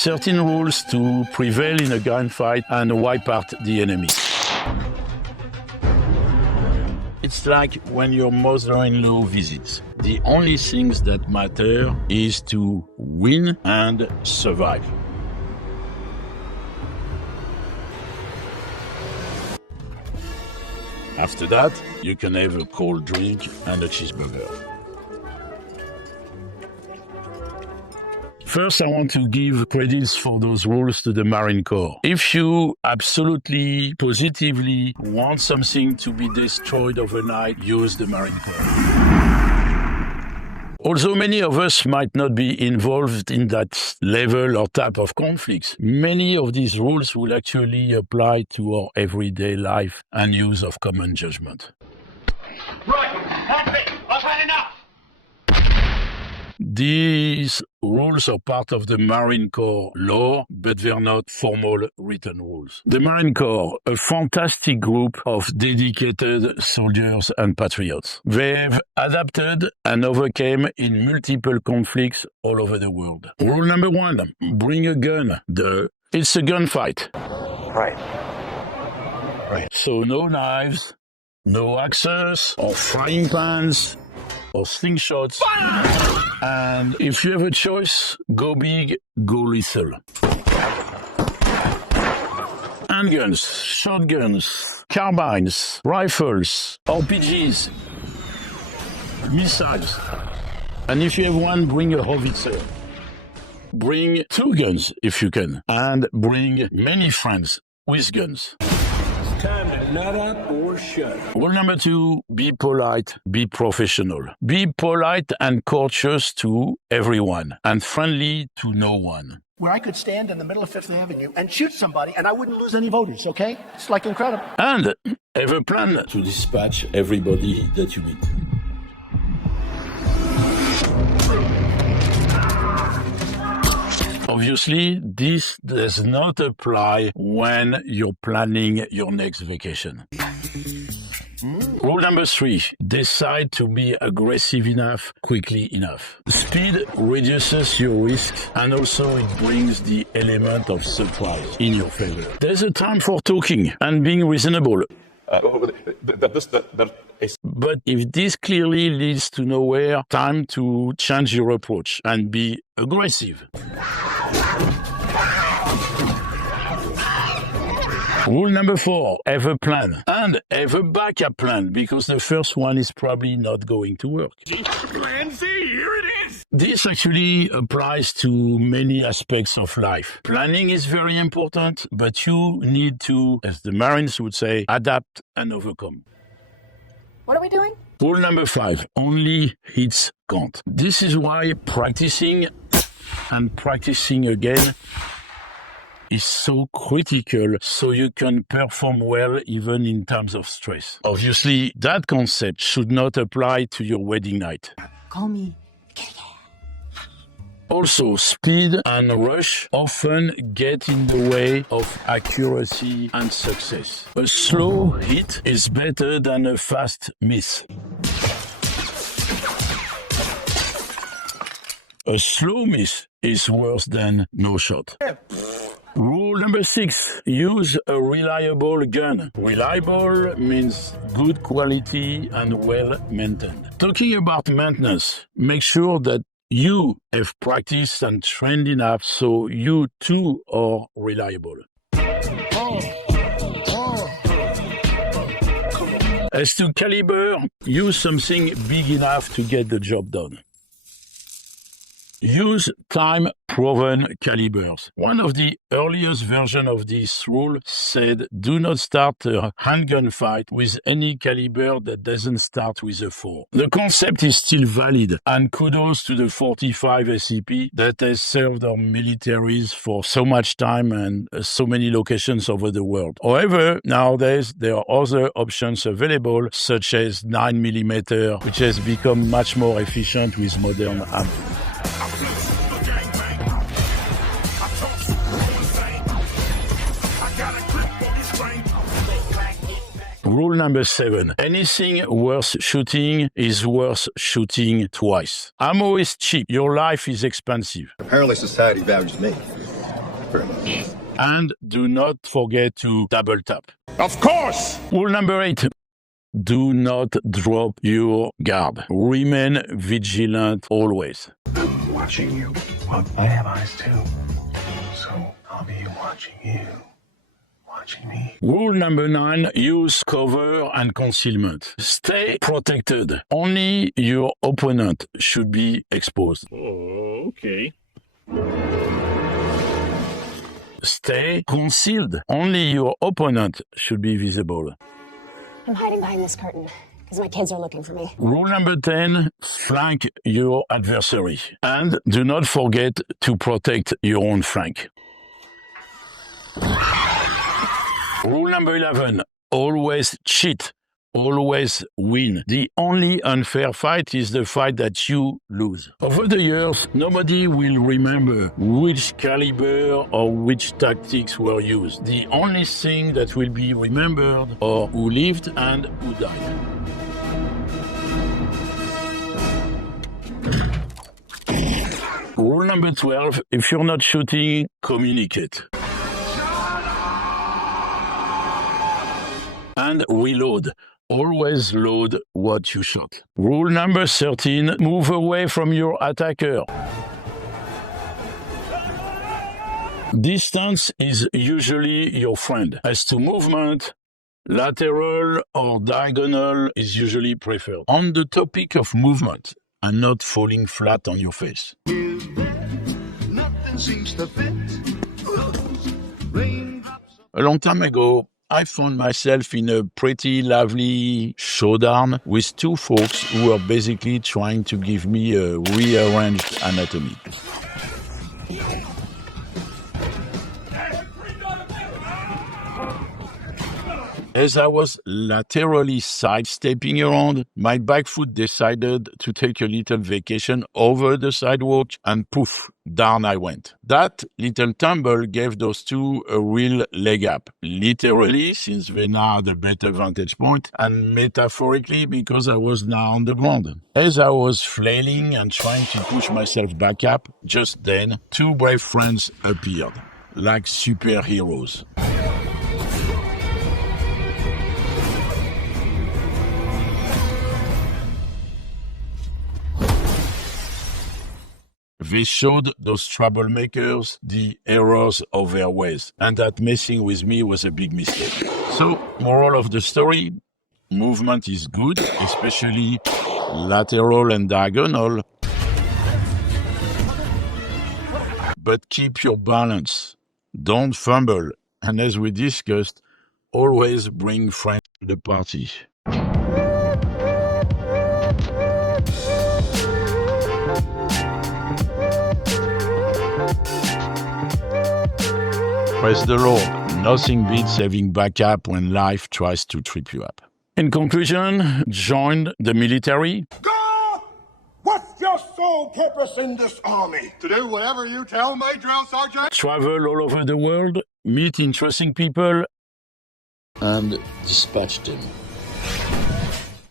certain rules to prevail in a gunfight and wipe out the enemy. It's like when your mother-in-law visits. The only things that matter is to win and survive. After that, you can have a cold drink and a cheeseburger. First, I want to give credits for those rules to the Marine Corps. If you absolutely, positively want something to be destroyed overnight, use the Marine Corps. Although many of us might not be involved in that level or type of conflicts, many of these rules will actually apply to our everyday life and use of common judgment. Right, I've had enough! These rules are part of the Marine Corps law, but they're not formal written rules. The Marine Corps, a fantastic group of dedicated soldiers and patriots. They've adapted and overcame in multiple conflicts all over the world. Rule number 1, bring a gun. It's a gunfight. Right. So no knives, no axes or frying pans, or slingshots. And if you have a choice, go big, go lethal. Handguns, shotguns, carbines, rifles, RPGs, missiles. And if you have one, bring a howitzer. Bring 2 guns if you can. And bring many friends with guns. Time to nut up or shut up. Rule number 2, be polite, be professional. Be polite and courteous to everyone and friendly to no one. Where I could stand in the middle of Fifth Avenue and shoot somebody and I wouldn't lose any voters, okay? It's like incredible. And have a plan to dispatch everybody that you meet. Obviously, this does not apply when you're planning your next vacation. Rule number 3, decide to be aggressive enough, quickly enough. Speed reduces your risk and also it brings the element of surprise in your favor. There's a time for talking and being reasonable. But if this clearly leads to nowhere, time to change your approach and be aggressive. Rule number 4, have a plan. And have a backup plan, because the first one is probably not going to work. Plan C, here it is! This actually applies to many aspects of life. Planning is very important, but you need to, as the Marines would say, adapt and overcome. What are we doing? Rule number 5, only hits count. This is why practicing and practicing again is so critical so you can perform well even in times of stress. Obviously, that concept should not apply to your wedding night. Call me. Also, speed and rush often get in the way of accuracy and success. A slow hit is better than a fast miss. A slow miss is worse than no shot. Rule number 6, use a reliable gun. Reliable means good quality and well maintained. Talking about maintenance, make sure that you have practiced and trained enough so you too are reliable. As to caliber, use something big enough to get the job done. Use time-proven calibers. One of the earliest versions of this rule said, do not start a handgun fight with any caliber that doesn't start with a 4. The concept is still valid, and kudos to the 45 SCP that has served our militaries for so much time and so many locations over the world. However, nowadays, there are other options available, such as 9mm, which has become much more efficient with modern ammo. Rule number 7. Anything worth shooting is worth shooting twice. Ammo is cheap. Your life is expensive. Apparently society values me. Very much. And do not forget to double tap. Of course! Rule number 8. Do not drop your guard. Remain vigilant always. I'm watching you. Well, I have eyes too. So I'll be watching you. Watching me. Rule number 9. Use cover and concealment. Stay protected. Only your opponent should be exposed. Oh, okay. Stay concealed. Only your opponent should be visible. I'm hiding behind this curtain because my kids are looking for me. Rule number 10. Flank your adversary. And do not forget to protect your own flank. Rule number 11. Always cheat. Always win. The only unfair fight is the fight that you lose. Over the years, nobody will remember which caliber or which tactics were used. The only thing that will be remembered are who lived and who died. Rule number 12. If you're not shooting, communicate. And reload. Always load what you shot. Rule number 13, move away from your attacker. Distance is usually your friend. As to movement, lateral or diagonal is usually preferred. On the topic of movement, and not falling flat on your face. Nothing seems to fit. A long time ago, I found myself in a pretty lively showdown with two folks who were basically trying to give me a rearranged anatomy. As I was laterally sidestepping around, my back foot decided to take a little vacation over the sidewalk and poof, down I went. That little tumble gave those two a real leg up. Literally, since they now had a better vantage point, and metaphorically because I was now on the ground. As I was flailing and trying to push myself back up, just then, two brave friends appeared, like superheroes. They showed those troublemakers the errors of their ways, and that messing with me was a big mistake. So, moral of the story, movement is good, especially lateral and diagonal, but keep your balance. Don't fumble, and as we discussed, always bring friends to the party. Praise the Lord. Nothing beats having backup when life tries to trip you up. In conclusion, join the military. Go! What's your sole purpose in this army? To do whatever you tell me, drill sergeant? Travel all over the world, meet interesting people, and dispatch them.